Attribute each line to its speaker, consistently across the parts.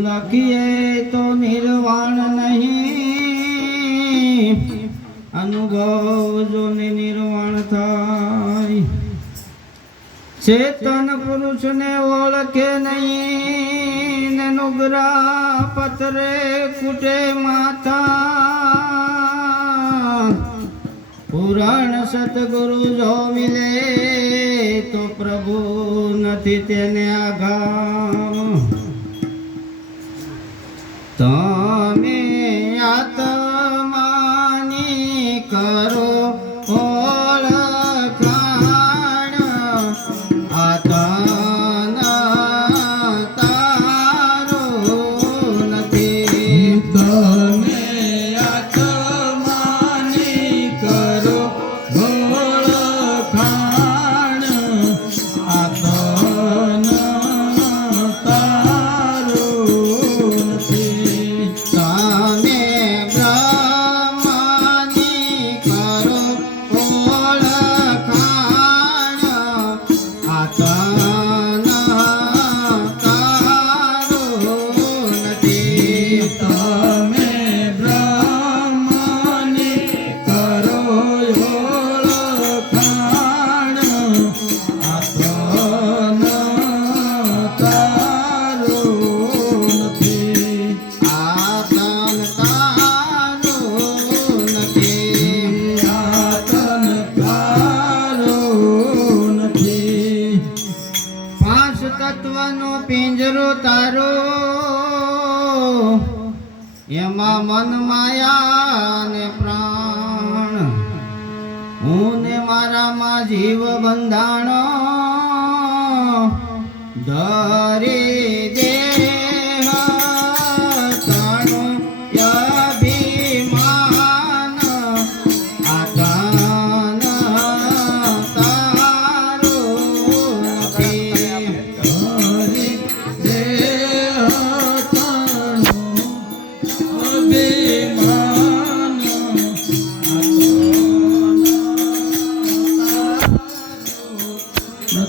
Speaker 1: લખીએ તો નિર્વાણ નહીં. અનુભવ જો નિર્વાણ થાય. ચેતન પુરુષને ઓળખે નહીં. નુગરા પતરે કુટે માતા પુરાણ સતગુરુ જો મિલે તો પ્રભુ નથી તેને આઘામ તમે આત્માની એમાં મન માયા પ્રાણ. હું ને મારામાં જીવ બંધાણો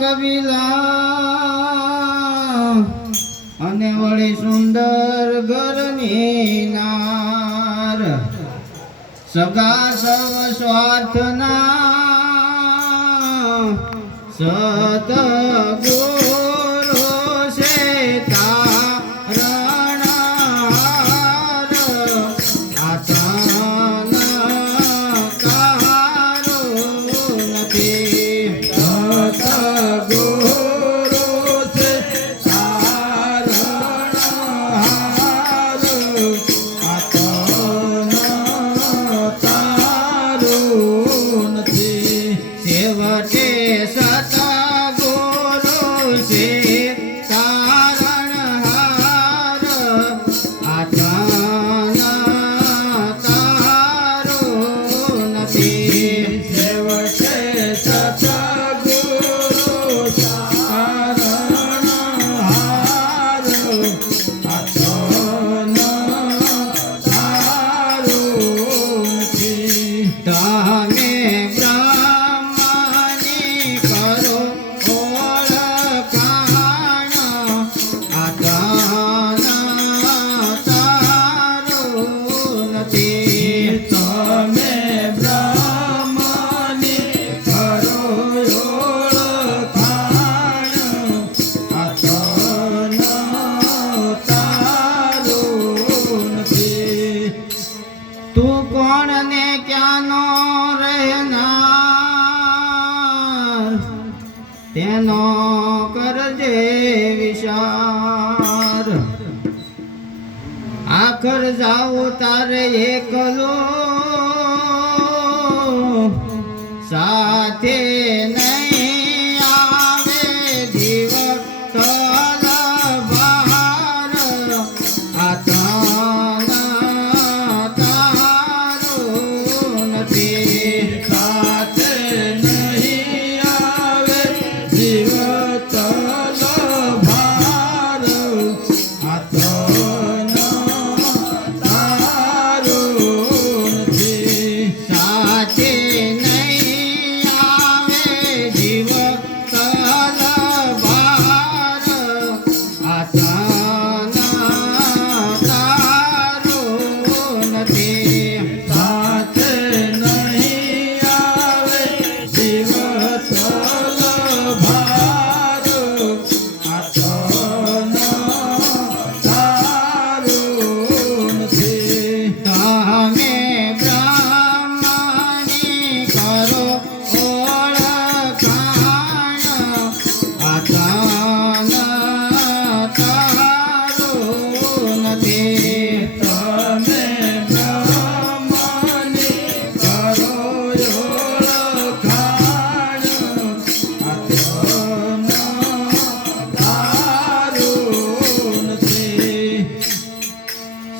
Speaker 1: કબીલા અને વળી સુંદર ઘરની નાર. સગા સવ સ્વાર્થના
Speaker 2: Da da. કોણ
Speaker 1: ને ક્યાંનો રહેનાર. તેનો કરજે વિશાર આખર જાઓ તારે એકલો.
Speaker 2: સા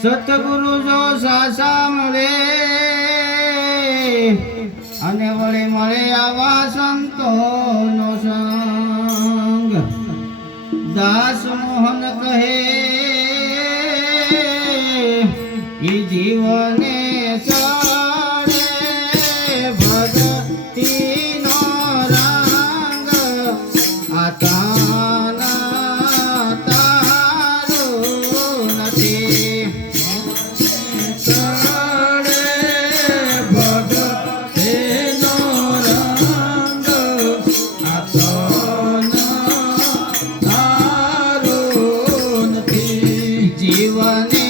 Speaker 1: સતગુરુ જો સાસા મળે અને વળી મળે આવા સંતોનો સંગ. દાસ મોહન કહે એ જીવને money.